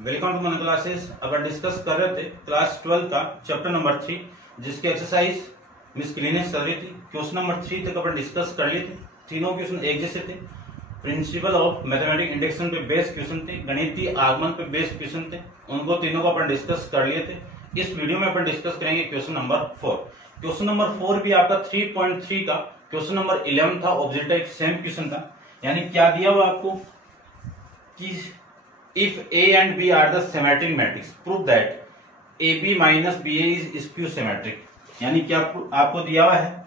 Welcome to मन classes. अपन discuss कर रहे थे क्लास 12 का चैप्टर नंबर 3, जिसकी एक्सरसाइज मिसक्लेनियस चल रही थी। क्वेश्चन नंबर 3 तक अपन डिस्कस कर लिए थे। तीनों क्वेश्चन एक जैसे थे। प्रिंसिपल ऑफ मैथमेटिक इंडक्शन पे बेस्ड क्वेश्चन थे, गणितीय आगमन पे बेस्ड क्वेश्चन थे। उनको तीनों को अपन डिस्कस कर लिए थे। इस वीडियो में अपन डिस्कस करेंगे क्वेश्चन नंबर 4। क्वेश्चन नंबर 4 भी आपका 3.3 का क्वेश्चन नंबर 11 था। ऑब्जेक्ट एक सेम क्वेश्चन था। यानी क्या दिया हुआ आपको कि if A and B are the symmetric matrix, prove that AB minus BA is skew symmetric। यानी क्या आपको दिया हुआ है,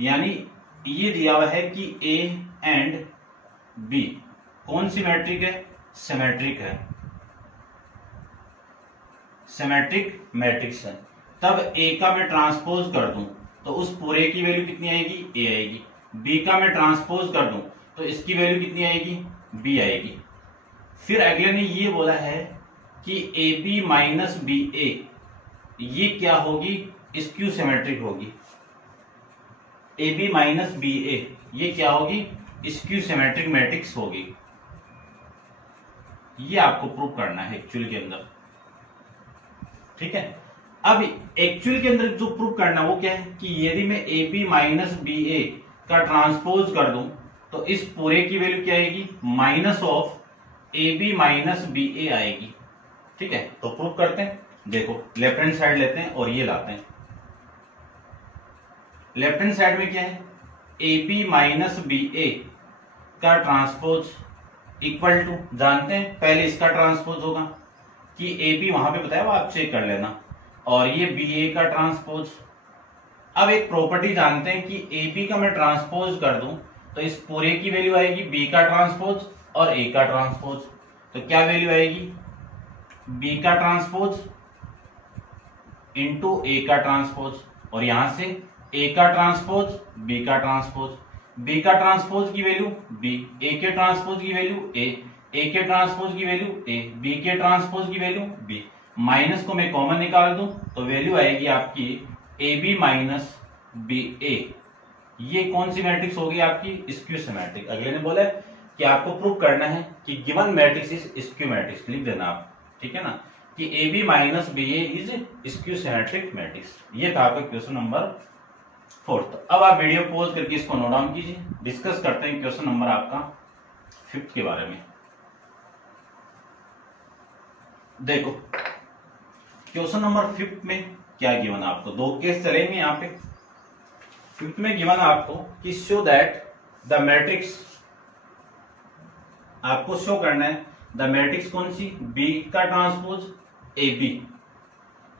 यानी ये दिया हुआ है कि A and B कौन सी मैट्रिक है, सिमेट्रिक है, सिमेट्रिक मैट्रिक्स है। तब A का मैं ट्रांसपोज कर दूं तो उस पूरे की वैल्यू कितनी आएगी, A आएगी। B का मैं ट्रांसपोज कर दूं तो इसकी वैल्यू कितनी आएगी, B आएगी। फिर अगले ने ये बोला है कि ए बी माइनस बी ए ये क्या होगी, स्क्यू सिमेट्रिक होगी। ए बी माइनस बी ए ये क्या होगी, स्क्यू सिमेट्रिक मैट्रिक्स होगी। ये आपको प्रूव करना है एक्चुअल के अंदर, ठीक है। अब एक्चुअल के अंदर जो प्रूव करना वो क्या है कि यदि मैं ए बी माइनस बी ए का ट्रांसपोज कर दूं तो इस पूरे की वैल्यू क्या आएगी, minus of a B minus B a आएगी, ठीक है। तो प्रूव करते हैं। देखो लेफ्ट हैंड साइड लेते हैं और ये लाते हैं। लेफ्ट हैंड साइड में क्या है, ए बी माइनस बी ए का ट्रांसपोज इक्वल टू, जानते हैं पहले इसका ट्रांसपोज होगा कि ए बी वहां पे बताया वो आप चेक कर लेना, और ये बी ए का ट्रांसपोज। अब एक प्रॉपर्टी जानते हैं कि ए बी का मैं ट्रांसपोज कर दूं तो इस पूरे की वैल्यू आएगी बी का ट्रांसपोज और ए का ट्रांसपोज। तो क्या वैल्यू आएगी, बी का ट्रांसपोज इंटू ए का ट्रांसपोज, और यहां से ए का ट्रांसपोज बी का ट्रांसपोज। बी का ट्रांसपोज की वैल्यू बी, ए के ट्रांसपोज की वैल्यू ए के ट्रांसपोज की वैल्यू ए, बी के ट्रांसपोज की वैल्यू बी। माइनस को मैं कॉमन निकाल दूं तो वैल्यू आएगी आपकी ए बी माइनस बी ए। ये कौन सी मैट्रिक्स होगी आपकी, स्क्यू सिमेट्रिक। अगले ने बोला कि आपको प्रूव करना है कि given matrix is skew matrix. लिख देना आप, ठीक है ना, कि A B minus B A is skew symmetric matrix. ये था आपका क्वेश्चन नंबर 4। अब आप वीडियो पॉज करके इसको नोट डाउन कीजिए। डिस्कस करते हैं क्वेश्चन नंबर आपका 5 के बारे में। देखो क्वेश्चन नंबर 5 में क्या गिवन आपको, दो केस चलेंगे यहाँ पे। 5 में गिवन आपको कि शो दैट द मैट्रिक्स, आपको शो करना है द मैट्रिक्स कौन सी, बी का ट्रांसपोज ए बी।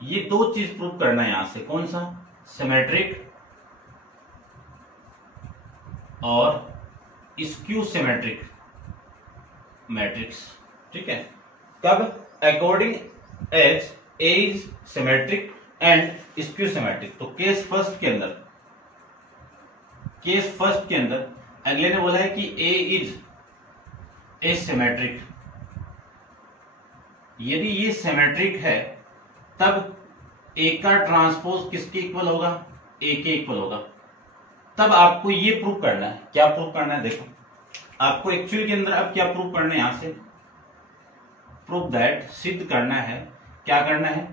ये दो चीज प्रूव करना है यहां से, कौन सा, सिमेट्रिक और स्क्यू सिमेट्रिक मैट्रिक्स, ठीक है। कब, according as A is symmetric and skew symmetric. तो केस फर्स्ट के अंदर अगले ने बोला है कि ए इज ए सिमेट्रिक। यदि ये सिमेट्रिक है तब ए का ट्रांसपोज किसके इक्वल होगा, ए के इक्वल होगा। तब आपको ये प्रूव करना है। क्या प्रूव करना है, देखो आपको एक्चुअल के अंदर अब क्या प्रूव करना है, यहां से प्रूव दैट, सिद्ध करना है, क्या करना है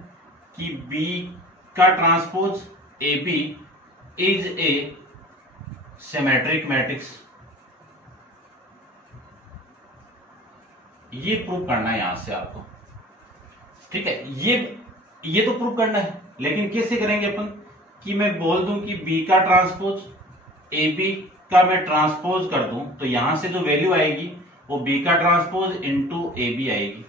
कि बी का transpose A B is a symmetric matrix. ये प्रूव करना है यहां से आपको, ठीक है। ये तो प्रूव करना है, लेकिन कैसे करेंगे अपन, कि मैं बोल दूं कि बी का ट्रांसपोज ए बी का मैं ट्रांसपोज कर दूं तो यहां से जो वैल्यू आएगी वो बी का ट्रांसपोज इंटू ए बी आएगी,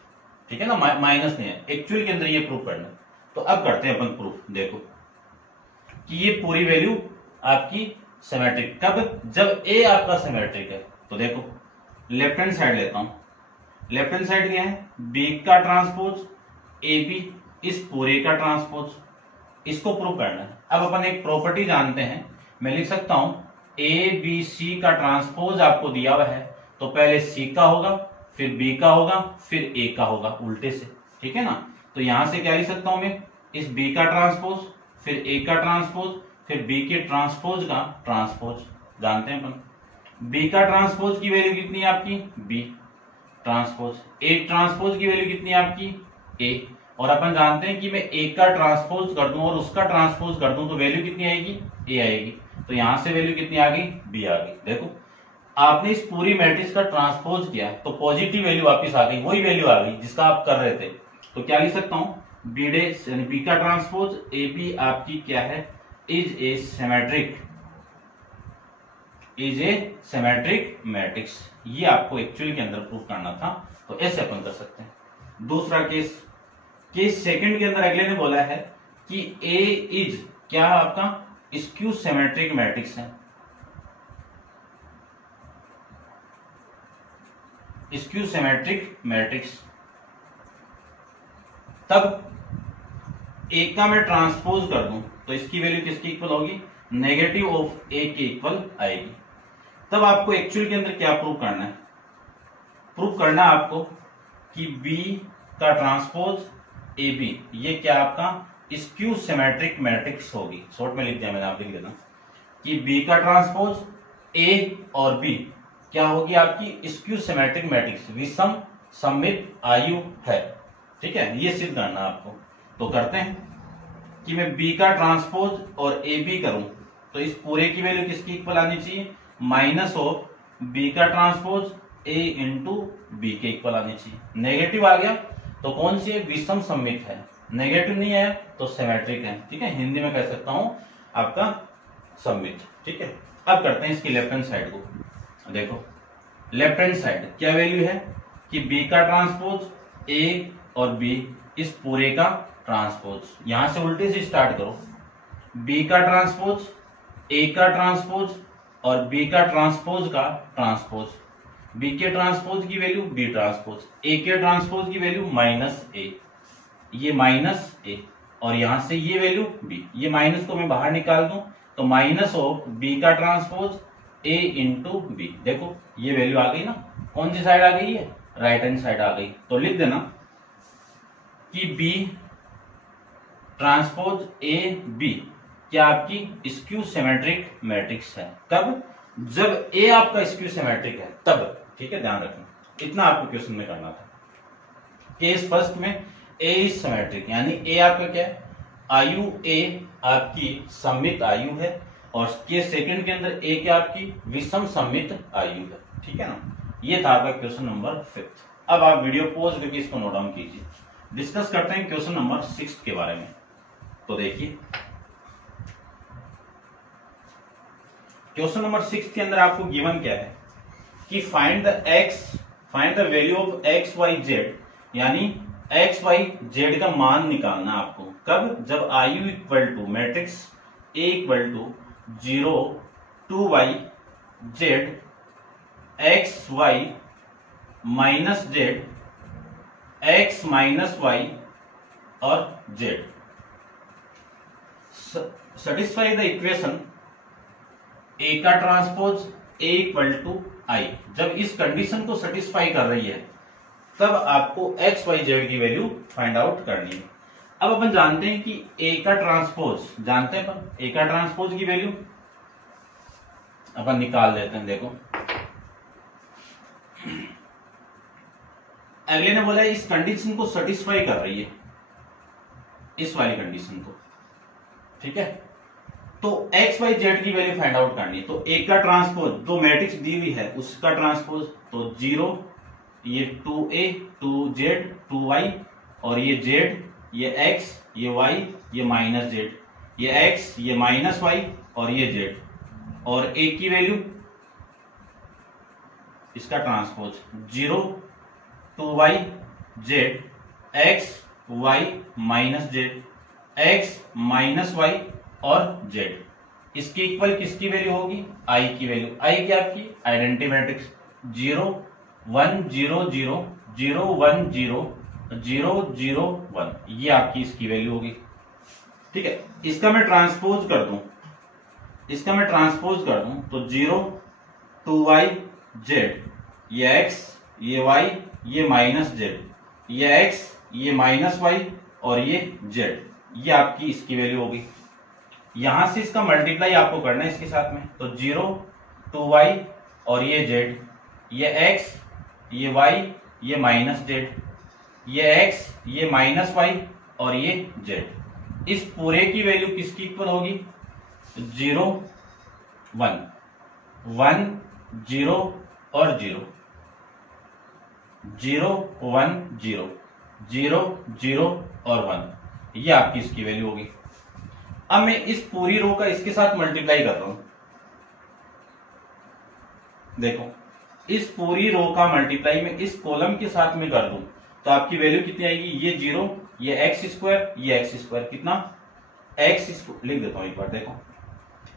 ठीक है ना, माइनस नहीं है। एक्चुअल के अंदर ये प्रूव करना है। तो अब करते हैं अपन प्रूफ। देखो कि ये पूरी वैल्यू आपकी सिमेट्रिक, कब, जब ए आपका सिमेट्रिक है। तो देखो लेफ्ट हैंड साइड लेता हूं। लेफ्ट हैंड साइड क्या है, बी का ट्रांसपोज ए बी इस पूरे का ट्रांसपोज, इसको प्रूव करना है। अब अपन एक प्रॉपर्टी जानते हैं, मैं लिख सकता हूं ए बी सी का ट्रांसपोज आपको दिया हुआ है तो पहले सी का होगा, फिर बी का होगा, फिर ए का होगा, उल्टे से, ठीक है ना। तो यहां से क्या लिख सकता हूं मैं, इस बी का ट्रांसपोज, फिर ए का ट्रांसपोज, फिर बी के ट्रांसपोज का ट्रांसपोज। जानते हैं अपन बी का ट्रांसपोज की वैल्यू कितनी है आपकी, बी, ट्रांसपोज, ए ट्रांसपोज की वैल्यू कितनी है आपकी ए, और अपन जानते हैं कि मैं ए का ट्रांसपोज कर दूं और उसका ट्रांसपोज कर दूं तो वैल्यू कितनी आएगी ए आएगी, तो यहां से वैल्यू कितनी आ गई बी आ गई। देखो आपने इस पूरी मैट्रिक्स का ट्रांसपोज किया तो पॉजिटिव वैल्यू वापस आ गई, वही वैल्यू आ गई जिसका आप कर रहे थे। तो क्या लिख सकता हूं बी डे यानी बी का ट्रांसपोज ए बी आपकी क्या है इज ए सिमेट्रिक मैट्रिक्स। ये आपको एक्चुअल के अंदर प्रूव करना था, तो ऐसे अपन कर सकते हैं। दूसरा केस सेकंड के अंदर अगले ने बोला है कि ए इज क्या आपका स्क्यू सिमेट्रिक मैट्रिक्स है, स्क्यू सिमेट्रिक मैट्रिक्स। तब ए का मैं ट्रांसपोज कर दूं तो इसकी वैल्यू किसकी इक्वल होगी नेगेटिव ऑफ ए के इक्वल आएगी। तब आपको एक्चुअल के अंदर क्या प्रूव करना है, प्रूव करना है आपको कि बी का ट्रांसपोज ए बी ये क्या आपका स्क्यू सिमेट्रिक मैट्रिक्स होगी। शॉर्ट में लिख दिया मैंने, आप लिख देना कि बी का ट्रांसपोज ए और बी क्या होगी आपकी स्क्यू सिमेट्रिक मैट्रिक्स, विषम सममित आयु है। ठीक है, ये सिद्ध करना आपको। तो करते हैं कि मैं बी का ट्रांसपोज और ए बी करूं तो इस पूरे की वैल्यू किसकी इक्वल आनी चाहिए माइनस ऑफ बी का ट्रांसपोज ए इंटू बी के इक्वल आनी चाहिए। नेगेटिव आ गया तो कौन सी है विषम सममित है, नेगेटिव नहीं आया तो सिमेट्रिक है। ठीक है, हिंदी में कह सकता हूं आपका सममित। ठीक है, अब करते हैं इसकी लेफ्ट हैंड साइड को। देखो लेफ्ट हैंड साइड क्या वैल्यू है कि बी का ट्रांसपोज ए और बी इस पूरे का ट्रांसपोज, यहां से उल्टे से स्टार्ट करो, बी का ट्रांसपोज ए का ट्रांसपोज और बी का ट्रांसपोज का ट्रांसपोज, बी के ट्रांसपोज की वैल्यू बी ट्रांसपोज, ए के ट्रांसपोज की वैल्यू माइनस ए, ये माइनस ए और यहां से ये वैल्यू बी, ये माइनस को मैं बाहर निकाल दूं तो माइनस ऑफ बी का ट्रांसपोज ए इंटू बी। देखो ये वैल्यू आ गई ना, कौन सी साइड आ गई है राइट हैंड साइड आ गई। तो लिख देना कि बी ट्रांसपोज ए बी क्या आपकी स्क्यू सिमेट्रिक मैट्रिक्स है। कब, जब ए आपका स्क्यू सिमेट्रिक है तब। ठीक है, ध्यान रखना, इतना आपको क्वेश्चन में करना था। केस फर्स्ट में ए इज सिमेट्रिक यानी ए आपका क्या है आयु, ए आपकी सममित आयु है, और केस सेकंड के अंदर ए क्या आपकी विषम सममित आयु है। ठीक है ना, ये था आपका क्वेश्चन नंबर 5। अब आप वीडियो पॉज करके इसको नोट डाउन कीजिए। डिस्कस करते हैं क्वेश्चन नंबर 6 के बारे में। तो देखिए क्वेश्चन नंबर 6 के अंदर आपको गिवन क्या है कि find the value of x y z, यानी एक्स वाई जेड का मान निकालना आपको। कब, जब आयु equal to matrix A equal to 0 2 y z x y minus z x minus y और z satisfy the equation A का transpose A equal to I. जब इस कंडीशन को सेटिस्फाई कर रही है तब आपको एक्स वाई जेड की वैल्यू फाइंड आउट करनी है। अब अपन जानते हैं कि ए का ट्रांसपोज जानते हैं अपन, ए का ट्रांसपोज की वैल्यू अपन निकाल देते हैं। देखो अगले ने बोला इस कंडीशन को सेटिस्फाई कर रही है, इस वाली कंडीशन को। ठीक है, तो एक्स वाई जेड की वैल्यू फाइंड आउट करनी है। तो ए का ट्रांसपोज जो मैट्रिक्स दी हुई है उसका ट्रांसपोज, तो 0 ये 2a 2z 2y और ये z ये x ये y ये माइनस z, ये x ये माइनस y और ये z, और a की वैल्यू इसका transpose 0 2y z x y minus z x minus y और z, इसकी इक्वल किसकी वैल्यू होगी i की वैल्यू। i की आपकी आइडेंटिटी मैट्रिक्स 0 1 0 0 0 1 0 0 0 1, ये आपकी इसकी वैल्यू होगी। ठीक है, इसका मैं ट्रांसपोज कर दूं, तो 0 2y z ये x ये y ये माइनस z, ये x ये माइनस y और ये z, ये आपकी इसकी वैल्यू होगी। यहां से इसका मल्टीप्लाई आपको करना है इसके साथ में, तो 0 2y और ये z ये x ये y ये माइनस जेड, ये एक्स, ये माइनस वाई और ये जेड। इस पूरे की वैल्यू किसकी इक्वल होगी? 0 1 1 0 और 0 0 1 0 0 0 और 1, ये आपकी इसकी वैल्यू होगी। अब मैं इस पूरी रो का इसके साथ मल्टीप्लाई कर रहा हूं। देखो, इस पूरी रो का मल्टीप्लाई में इस कॉलम के साथ में कर दूं तो आपकी वैल्यू कितनी आएगी? ये 0, ये एक्स स्क्वायर, ये एक्स स्क्वायर, कितना? एक्स लिख देता हूं एक बार। देखो,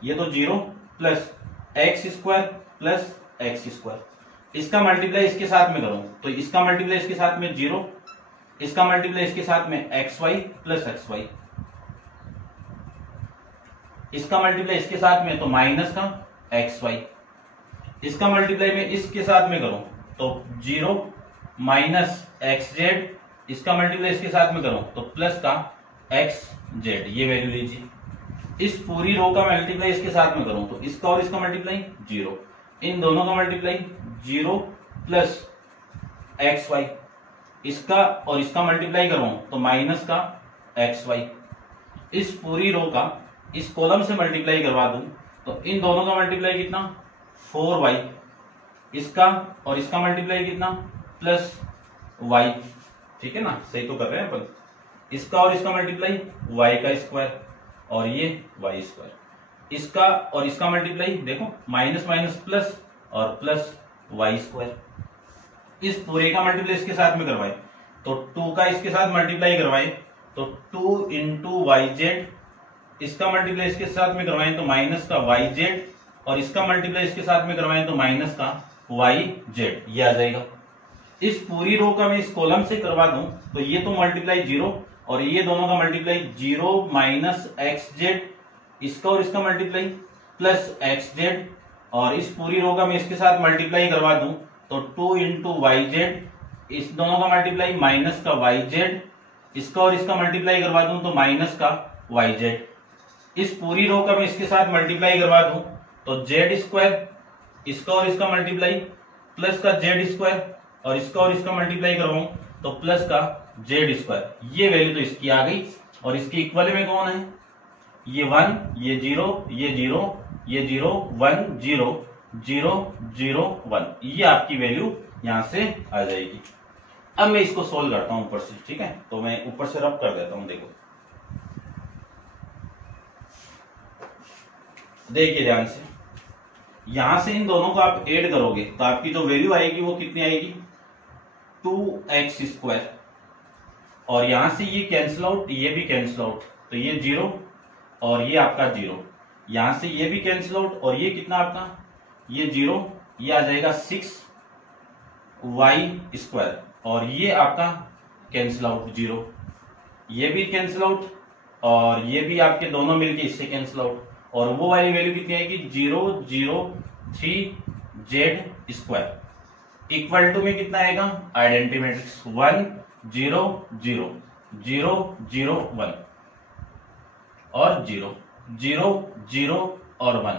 ये तो 0 plus x square plus x square, इसका मल्टीप्लाई इसके साथ में करूं तो इसका मल्टीप्लाई इसके साथ में 0, इसका मल्टीप्लाई इसके साथ में x y plus x y, इसका मल्टीप्लाई इसके साथ में तो माइनस का एक्स वाई, इसका मल्टीप्लाई में इसके साथ में करूं तो 0 माइनस एक्स जेड, इसका मल्टीप्लाई इसके साथ में करूं तो प्लस का एक्स जेड, ये वैल्यू लीजिए। इस पूरी रो का मल्टीप्लाई इसके साथ में करूं तो इसका और इसका मल्टीप्लाई 0, इन दोनों का मल्टीप्लाई 0 प्लस एक्स वाई, इसका और इसका मल्टीप्लाई करूं तो माइनस का एक्स वाई। इस पूरी रो का इस कॉलम से मल्टीप्लाई करवा दूं तो इन दोनों का मल्टीप्लाई कितना? 4y, इसका और इसका मल्टीप्लाई कितना? प्लस y, ठीक है ना, सही तो कर रहे हैं अपन। इसका और इसका मल्टीप्लाई y का स्क्वायर और ये y स्क्वायर, इसका और इसका मल्टीप्लाई देखो माइनस माइनस प्लस और प्लस y स्क्वायर। इस पूरे का मल्टीप्लाई इसके साथ में करवाए तो 2 का इसके साथ मल्टीप्लाई करवाए तो 2 इंटू वाई जेड, इसका मल्टीप्लाई इसके साथ में करवाएं तो माइनस का वाई जेड और इसका मल्टीप्लाई इसके साथ में करवाएं तो माइनस का वाई जेड, ये आ जाएगा। इस पूरी रो का मैं इस कॉलम से करवा दूं तो ये तो मल्टीप्लाई 0 और ये दोनों का मल्टीप्लाई 0 माइनस एक्स जेड, इसका और इसका मल्टीप्लाई प्लस एक्स जेड, और इस पूरी रो का मैं इसके साथ मल्टीप्लाई करवा दूं तो 2 इंटू वाई जेड, इस दोनों का मल्टीप्लाई माइनस का वाई जेड, इसका और इसका मल्टीप्लाई करवा दूं तो माइनस का वाई जेड। इस पूरी रो का मैं इसके साथ मल्टीप्लाई करवा दूं तो जेड स्क्वायर, इसका और इसका मल्टीप्लाई प्लस का जेड स्क्वायर और इसका और इसका मल्टीप्लाई करवाऊं तो प्लस का जेड स्क्वायर, ये वैल्यू तो इसकी आ गई। और इसकी इक्वल में कौन है? ये 1, ये 0, ये 0, ये 0 1 0 0 0 1, ये आपकी वैल्यू यहां से आ जाएगी। अब मैं इसको सोल्व करता हूं ऊपर से, ठीक है, तो मैं ऊपर से रब कर देता हूं। देखो, देखिए ध्यान से, यहां से इन दोनों को आप ऐड करोगे तो आपकी जो वैल्यू आएगी वो कितनी आएगी? 2x स्क्वायर, और यहां से ये कैंसिल आउट, ये भी कैंसिल आउट, तो ये 0 और ये आपका 0, यहां से ये भी कैंसिल आउट और ये कितना आपका? ये 0, ये आ जाएगा 6y स्क्वायर, और ये आपका कैंसिल आउट 0, ये भी कैंसिल आउट और ये भी आपके दोनों मिलके इससे कैंसिल आउट, और वो वाली वैल्यू कितनी आएगी? 0 0 3z स्क्वायर इक्वल टू में कितना आएगा? आइडेंटिटी मैट्रिक्स 1 0 0 0 0 1 और 0 0 0 और 1,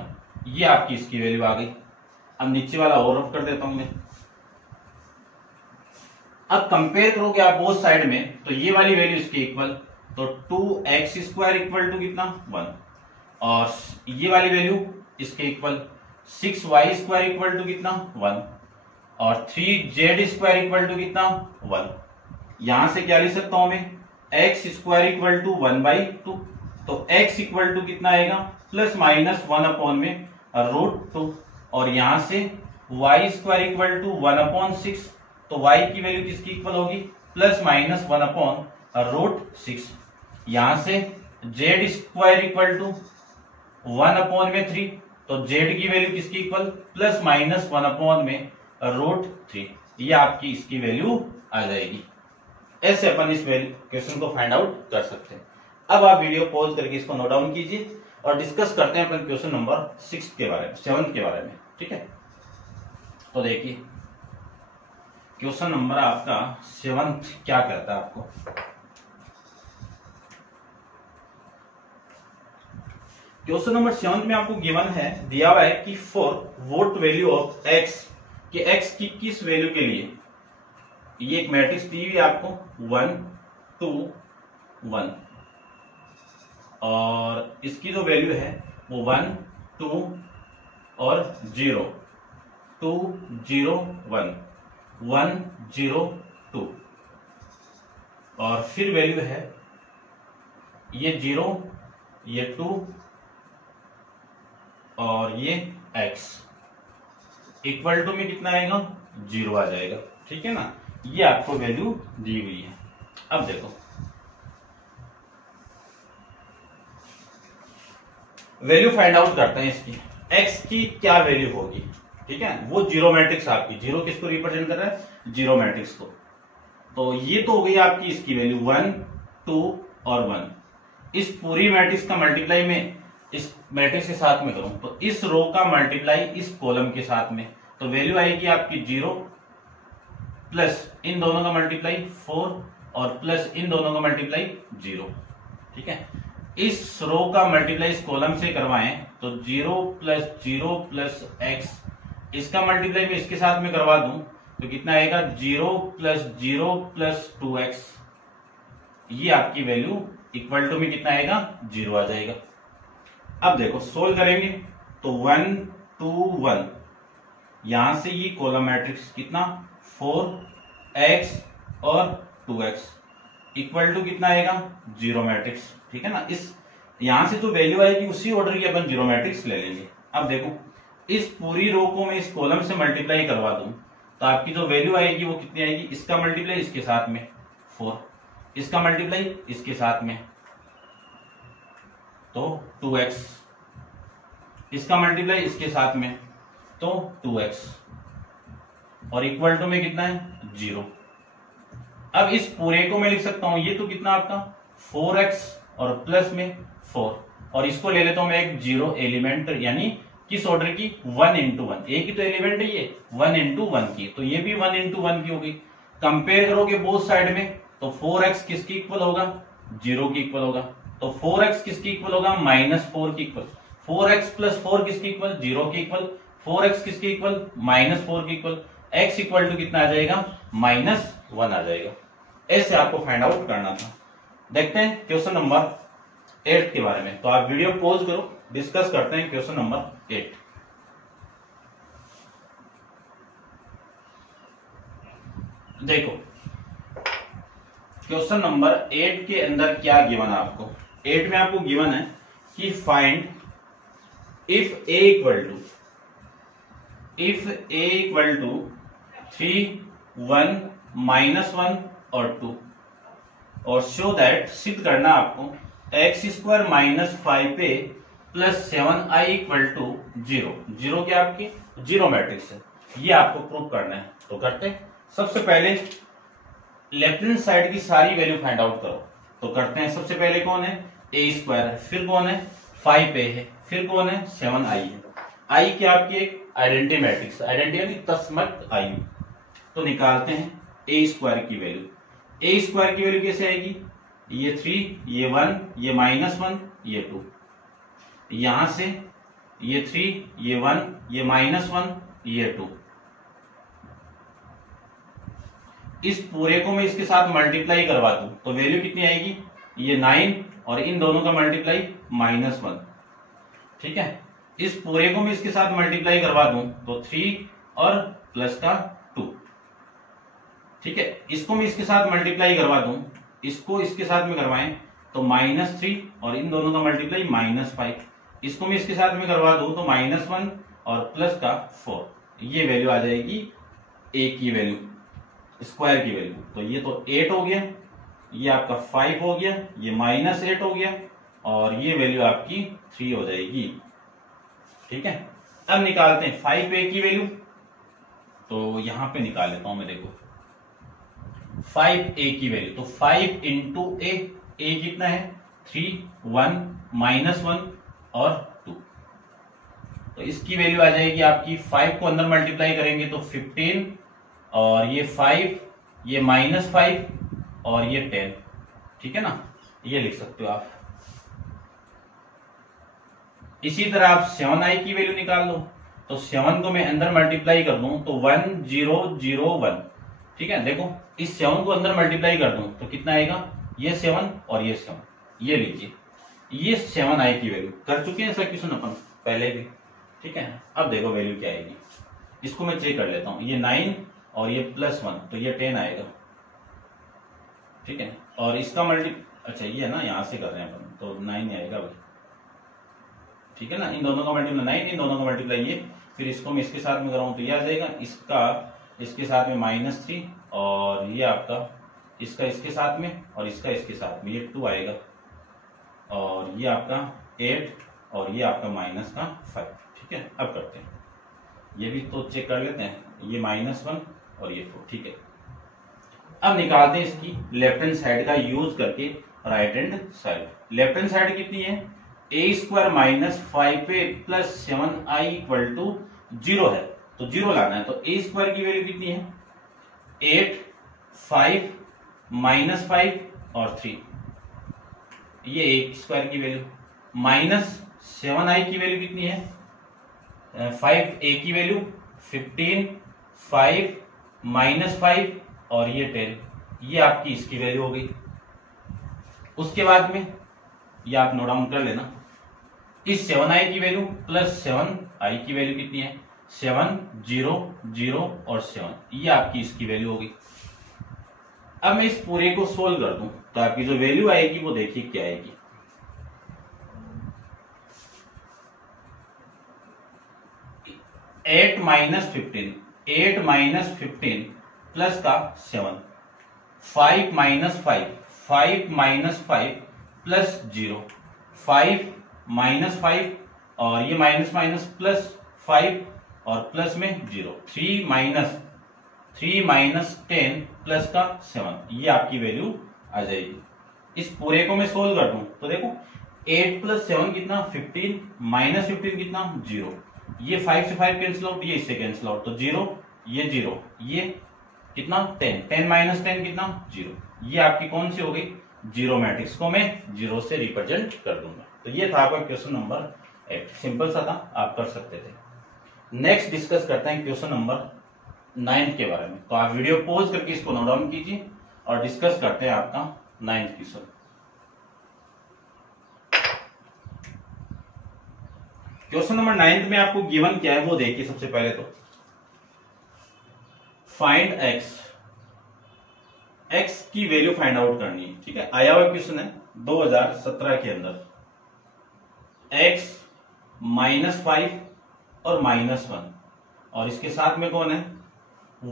ये आपकी इसकी वैल्यू आ गई। अब नीचे वाला और रफ कर देता हूं मैं। अब कंपेयर करोगे आप बोथ साइड में तो ये वाली वैल्यू इसकी इक्वल, तो 2x स्क्वायर इक्वल टू कितना? 1, और ये वाली वैल्यू इसके equal 6y square equal to कितना? 1, और 3z स्क्वायर इक्वल टू कितना? 1। यहां से क्या लिख सकता हूं मैं? x स्क्वायर इक्वल टू 1/2, तो x इक्वल टू कितना आएगा? प्लस माइनस 1/√2, और यहां से y स्क्वायर इक्वल टू 1/6, तो y की वैल्यू किसकी इक्वल होगी? Plus minus 1/√6। यहां से z स्क्वायर इक्वल टू 1/3, तो z की वैल्यू किसकी इक्वल? प्लस माइनस 1/√3, ये आपकी इसकी वैल्यू आ जाएगी। ऐसे अपन इस क्वेश्चन को फाइंड आउट कर सकते हैं। अब आप वीडियो पॉज करके इसको नोट डाउन कीजिए और डिस्कस करते हैं अपन क्वेश्चन नंबर 6 के बारे में, 7 के बारे में, ठीक है। तो देखिए क्वेश्चन नंबर आपका 7 क्या कहता है आपको? क्वेश्चन नंबर 7 में आपको गिवन है, दिया हुआ है कि for what value of x, कि x की किस वैल्यू के लिए ये एक मैट्रिक्स दी हुई आपको 1 2 1, और इसकी जो वैल्यू है वो 1 2 और 0 2 0 1 1 0 2, और फिर वैल्यू है ये 0 ये 2 और ये x इक्वल टू में कितना आएगा 0 आ जाएगा। ठीक है ना, ये आपको वैल्यू दी हुई है। अब देखो वैल्यू फाइंड आउट करते हैं इसकी, x की क्या वैल्यू होगी। ठीक है, वो जीरो मैट्रिक्स आपकी, जीरो किसको रिप्रेजेंट कर रहा है, जीरो मैट्रिक्स को। तो ये तो हो गई आपकी इसकी वैल्यू 1 2 और 1। इस पूरी मैट्रिक्स का मल्टीप्लाई में इस मैट्रिक्स के साथ में करूं तो इस रो का मल्टीप्लाई इस कॉलम के साथ में, तो वैल्यू आएगी आपकी 0 प्लस इन दोनों का मल्टीप्लाई 4 और प्लस इन दोनों का मल्टीप्लाई 0। ठीक है, इस रो का मल्टीप्लाई इस कॉलम से करवाएं तो 0 प्लस 0 प्लस x, इसका मल्टीप्लाई में इसके साथ में करवा दूं तो कितना आएगा 0 प्लस 0 प्लस 2x, ये आपकी वैल्यू इक्वल टू में कितना आएगा 0 आ जाएगा। अब देखो सोल्व करेंगे तो 1 2 1, यहां से ये कॉलम मैट्रिक्स कितना 4x और 2x इक्वल टू कितना आएगा 0 मैट्रिक्स। ठीक है ना, इस यहां से जो वैल्यू आएगी उसी ऑर्डर की अपन 0 मैट्रिक्स ले लेंगे। अब देखो इस पूरी रो को मैं इस कॉलम से मल्टीप्लाई करवा दूं तो आपकी जो वैल्यू आएगी वो कितनी आएगी, इसका मल्टीप्लाई इसके साथ में 4, इसका मल्टीप्लाई इसके साथ में तो 2x, इसका मल्टीप्लाई इसके साथ में तो 2x, और इक्वल टू में कितना है 0। अब इस पूरे को मैं लिख सकता हूं, ये तो कितना आपका 4x और प्लस में 4, और इसको ले लेता हूं मैं एक 0 एलिमेंट, यानी किस ऑर्डर की 1 इंटू 1, एक ही तो एलिमेंट है ये 1 इंटू 1 की, तो ये भी 1 इंटू 1 की होगी। कंपेयर करोगे बोथ साइड में तो 4x किसकी इक्वल होगा 0 की इक्वल होगा, तो 4x किसकी इक्वल होगा -4 की इक्वल, 4x प्लस 4 किसकी इक्वल 0 की इक्वल, 4x किसकी इक्वल -4 की इक्वल, x इक्वल टू कितना आ जाएगा -1 आ जाएगा। ऐसे आपको फाइंड आउट करना था। देखते हैं क्वेश्चन नंबर 8 के बारे में, तो आप वीडियो पॉज करो, डिस्कस करते हैं क्वेश्चन नंबर 8। देखो क्वेश्चन नंबर 8 के अंदर क्या गिवन है आपको, 8 में आपको गिवन है कि find if a equal to 3 1 -1 और 2, और शो दैट, सिद्ध करना आपको x² - 5a plus 7i equal to 0, 0 क्या आपकी 0 मैट्रिक्स है, ये आपको प्रूव करना है। तो करते हैं, सबसे पहले लेफ्ट हैंड साइड की सारी वैल्यू फाइंड आउट करो। तो करते हैं, सबसे पहले कौन है a² है, फिर कौन है 5a है, फिर कौन है 7i है। i की आपकी एक आइडेंटिटी मैट्रिक्स, आइडेंटिटी यानी तस्मत आयु, तो निकालते हैं a² की वैल्यू। a² की वैल्यू कैसे आएगी, ये 3 ये 1 ये -1 ये 2, यहां से ये 3 ये 1 ये -1 ये 2, इस पूरे को मैं इसके साथ मल्टीप्लाई करवा दूं तो वैल्यू कितनी आएगी, ये 9 और इन दोनों का मल्टीप्लाई -1। ठीक है, इस पूरे को मैं इसके साथ मल्टीप्लाई करवा दूं तो 3 और प्लस का 2। ठीक है, इसको मैं इसके साथ मल्टीप्लाई करवा दूं, इसको इसके साथ में करवाएं तो -3 और इन दोनों का मल्टीप्लाई -5, इसको मैं इसके साथ में करवा दूं तो -1 और प्लस का 4, ये वैल्यू आ जाएगी a की वैल्यू, स्क्वायर की वैल्यू। तो ये तो 8 हो गया, ये आपका 5 हो गया, ये -8 हो गया, और ये वैल्यू आपकी 3 हो जाएगी। ठीक है, अब निकालते हैं 5a की वैल्यू, तो यहां पे निकाल लेता हूं मैं। देखो 5a की वैल्यू, तो 5 इंटू a कितना है 3 1 -1 और 2, तो इसकी वैल्यू आ जाएगी आपकी, 5 को अंदर मल्टीप्लाई करेंगे तो 15, और ये 5 ये -5 और ये 10। ठीक है ना, ये लिख सकते हो आप। इसी तरह आप 7i की वैल्यू निकाल लो, तो 7 को मैं अंदर मल्टीप्लाई कर दूं तो 1 0 0 1। ठीक है, देखो इस 7 को अंदर मल्टीप्लाई कर दूं तो कितना आएगा, ये 7 और ये 7, ये लीजिए ये 7i की वैल्यू कर चुके हैं ऐसा क्वेश्चन अपन पहले भी। ठीक है, अब देखो वैल्यू क्या आएगी, इसको मैं चेक कर लेता हूं, ये 9 और ये +1 तो ये 10 आएगा। ठीक है, और इसका अच्छा ये है ना, यहां से कर रहे हैं अपन तो 9 आएगा भाई। ठीक है ना, इन दोनों का मल्टीप्लाई 9, इन दोनों का मल्टीप्लाई ये, फिर इसको मैं इसके साथ में कराऊं तो ये आ जाएगा, इसका इसके साथ में -3 और ये आपका इसका इसके साथ में और इसका इसके साथ में, ये 2 आएगा और ये आपका 8 और ये आपका -5। ठीक है, अब करते हैं, ये भी तो चेक कर लेते हैं, ये -1 और ये 4। ठीक है, अब निकालते हैं इसकी लेफ्ट हैंड साइड का यूज करके right hand side. Left hand side कितनी है, a² - 5a + 7i = 0 है तो 0 लाना है, तो a² की वैल्यू कितनी है, 8, 5 -5 और 3, ये a² की वैल्यू, -7i की वैल्यू कितनी है, 5a की वैल्यू 15, 5 -5 और ये 10, ये आपकी इसकी वैल्यू हो गई। उसके बाद में ये आप नोट डाउन कर लेना, इस 7i की वैल्यू प्लस 7i की वैल्यू कितनी है, 7, 0, 0 और 7, ये आपकी इसकी वैल्यू हो गई। अब मैं इस पूरे को सोल्व कर दूं तो आपकी जो वैल्यू आएगी वो देखिए क्या आएगी, 8 - 15, 8 - 15 प्लस का 7, 5 - 5, 5 - 5 प्लस 0, 5 - 5 और ये माइनस प्लस 5 और प्लस में 0, 3 - 10 प्लस का 7, ये आपकी वैल्यू आ जाएगी। इस पूरे को मैं सोल्व कर दूं तो देखो 8 + 7 कितना, 15, -15 कितना, 0, ये 5 से 5 कैंसिल आउट, ये इससे कैंसिल आउट तो 0, ये 0, ये कितना 10, 10 - 10 कितना 0, ये आपकी कौन सी हो गई, जीरो मैट्रिक्स को मैं 0 से रिप्रेजेंट कर दूंगा। तो ये था आपका क्वेश्चन नंबर 8, सिंपल सा था, आप कर सकते थे। नेक्स्ट डिस्कस करते हैं क्वेश्चन नंबर 9 के बारे में, तो आप वीडियो पॉज करके इसको नोट डाउन कीजिए और डिस्कस करते हैं आपका 9th क्वेश्चन। क्वेश्चन नंबर 9 में आपको गिवन क्या है वो देखिए। सबसे पहले तो फाइंड x की वैल्यू फाइंड आउट करनी है। ठीक है, आया हुआ क्वेश्चन है 2017 के अंदर, x -5 और -1 और इसके साथ में कौन है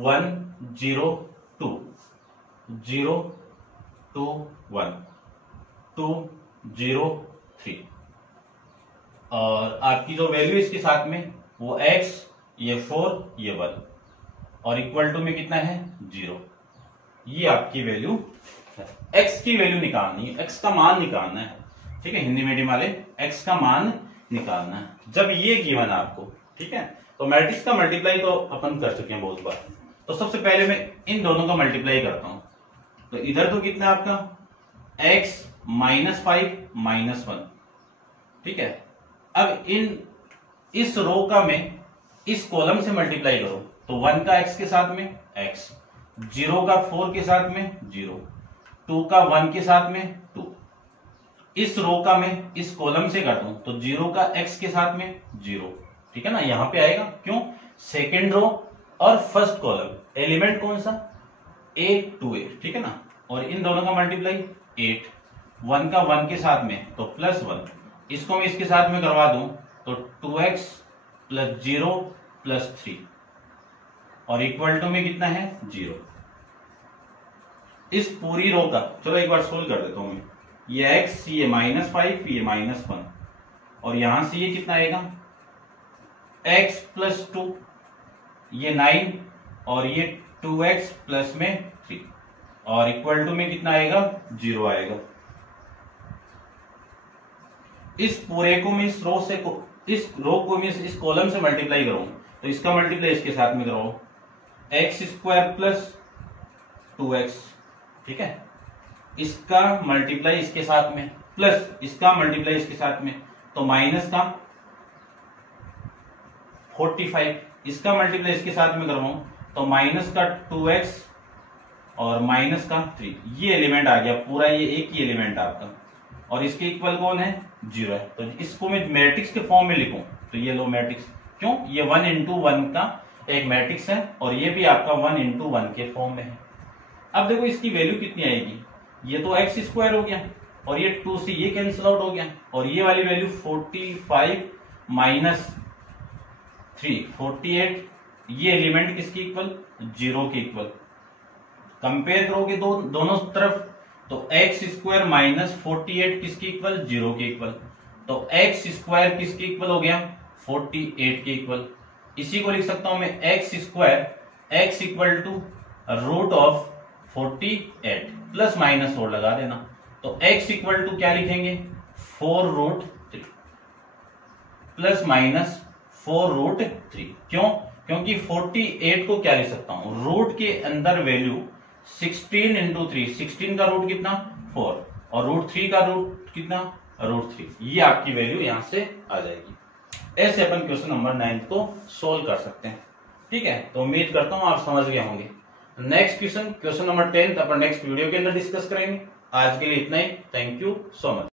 1, 0, 2, 0, 2, 1, 2, 0, 3 और आपकी जो वैल्यू इसके साथ में वो x, ये 4, ये 1 और इक्वल टू में कितना है 0, ये आपकी वैल्यू है। x की वैल्यू निकालनी है, x का मान निकालना है। ठीक है, हिंदी मीडियम वाले x का मान निकालना है जब ये गिवन आपको। ठीक है, तो मैट्रिक्स का मल्टीप्लाई तो अपन कर चुके हैं बहुत बार, तो सबसे पहले मैं इन दोनों का मल्टीप्लाई करता हूं। तो इधर तो कितना आपका x -5 -1। ठीक है, अब इस रो का मैं इस कॉलम से मल्टीप्लाई करो तो 1 का x के साथ में x, 0 का 4 के साथ में 0, 2 का 1 के साथ में 2। इस रो का मैं इस कॉलम से कर दूं तो 0 का x के साथ में 0। ठीक है ना, यहां पे आएगा, क्यों, सेकेंड रो और फर्स्ट कॉलम, एलिमेंट कौन सा a 2a। ठीक है ना, और इन दोनों का मल्टीप्लाई 8, 1 का 1 के साथ में तो +1, इसको मैं इसके साथ में करवा दूं तो 2x + 0 + 3 और इक्वल टू में कितना है 0। इस पूरी रो का चलो एक बार सोल्व कर देता हूं मैं, ये x, ये -5, ये -1 और यहां से ये कितना आएगा x + 2, ये 9 और ये 2x प्लस में 3 और इक्वल टू में कितना आएगा 0 आएगा। इस पूरे को मैं इस रो को मैं इस कॉलम से मल्टीप्लाई करूं तो इसका मल्टीप्लाई इसके साथ में कराओ, x² + 2x। ठीक है, इसका मल्टीप्लाई इसके साथ में प्लस इसका मल्टीप्लाई इसके साथ में तो माइनस का 45, इसका मल्टीप्लाई इसके साथ में करवाऊं तो माइनस का 2x और माइनस का 3, ये एलिमेंट आ गया पूरा, ये एक ही एलिमेंट आपका, और इसके इक्वल कौन है 0 है। तो इसको मैं मैट्रिक्स के फॉर्म में लिखूं तो ये लो मैट्रिक्स, क्यों, ये 1 into 1 का एक मैट्रिक्स है और ये भी आपका 1 into 1 के फॉर्म में है। अब देखो इसकी वैल्यू कितनी आएगी, ये तो एक्स स्क्वायर हो गया और ये 2 से ये कैंसिल आउट हो गया, और ये वाली वैल्यू 45 माइनस 3 48, ये एलिमेंट किसके इक्वल 0 के इक्वल। कंपेयर करोगे दोनों तरफ तो एक्स स्क्वायर माइनस 48 किसके इक्वल 0 के इक्वल, तो एक्स स्क्वायर किसके इक्वल हो गया 48 के इक्वल। इसी को लिख सकता हूं मैं x square x equal to root of 48 plus minus 4 लगा देना, तो x इक्वल टू क्या लिखेंगे 4√3 प्लस माइनस 4√3। क्यों, क्योंकि 48 को क्या लिख सकता हूं, रूट के अंदर वैल्यू 16 into 3, 16 का रूट कितना 4 और √3 का रूट कितना √3, ये आपकी वैल्यू यहां से आ जाएगी। ऐसे अपन क्वेश्चन नंबर 9 को सोल्व कर सकते हैं। ठीक है, तो उम्मीद करता हूं आप समझ गए होंगे। नेक्स्ट क्वेश्चन नंबर 10 अपन नेक्स्ट वीडियो के अंदर डिस्कस करेंगे। आज के लिए इतना ही, थैंक यू सो मच।